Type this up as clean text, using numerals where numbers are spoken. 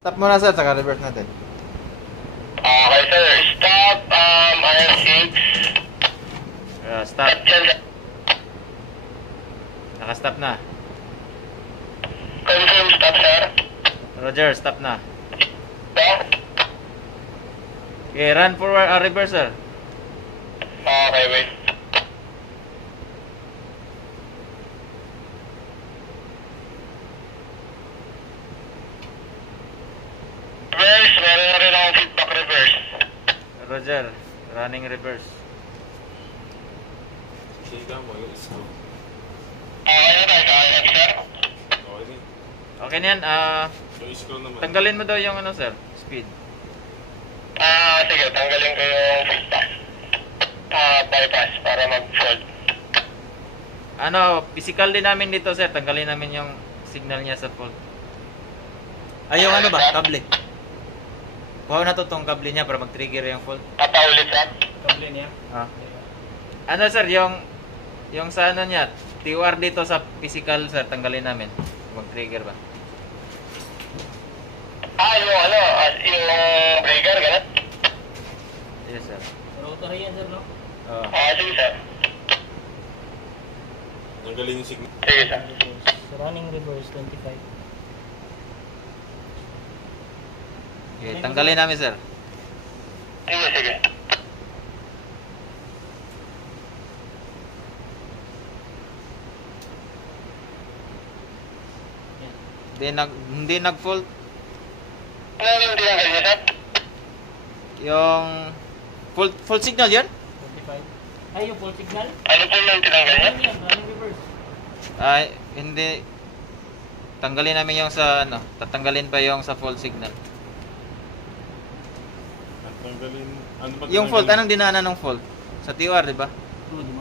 Stop muna sir, saka reverse natin. Okay sir, stop, IR6. Stop. Stop dyan. Naka-stop na. Confirm stop sir. Roger, stop na. Stop. Okay, run forward, reverse sir. Okay, wait. Reverse, meron na rin akong feedback reverse. Roger, running reverse. Siga mo yung screw. Okay na tayo sa IF sir. Okay din. Okay na yan, Yung screw naman. tanggalin mo daw yung ano sir, speed. Sige, tanggalin ko yung feedback. Bypass para mag-fold. Ano, physical din namin dito sir, tanggalin namin yung signal niya sa fault. Ay, yung ano ba, kable. Kuha na to tong kable niya para mag-trigger yung fault. Papaulit sir. Kable niya. Ano sir, yung sa ano niya, TOR dito sa physical sir, tanggalin namin. Mag-trigger ba? Yung ano, yung breaker, gano'n? Yes sir. Rotary yan, sir, no? Oo. Sige sir. Tanggalin yung signal. Sige sir. So, running reverse, 25. Okay, tanggalin namin sir. Sige, sige. Hindi nag-fault Ano yung tinanggal niya sir? yung full signal yun? 25. Ay, yung full signal? Ano po yung tinanggal niya? Ano yan? Running reverse. Ay, hindi. Tanggalin namin yung sa ano, tatanggalin pa yung sa full signal. At tanggalin. Ano ba Yung fault, tinanggalin? anong dinaanan ng fault? Sa TOR, di ba? True, di ba?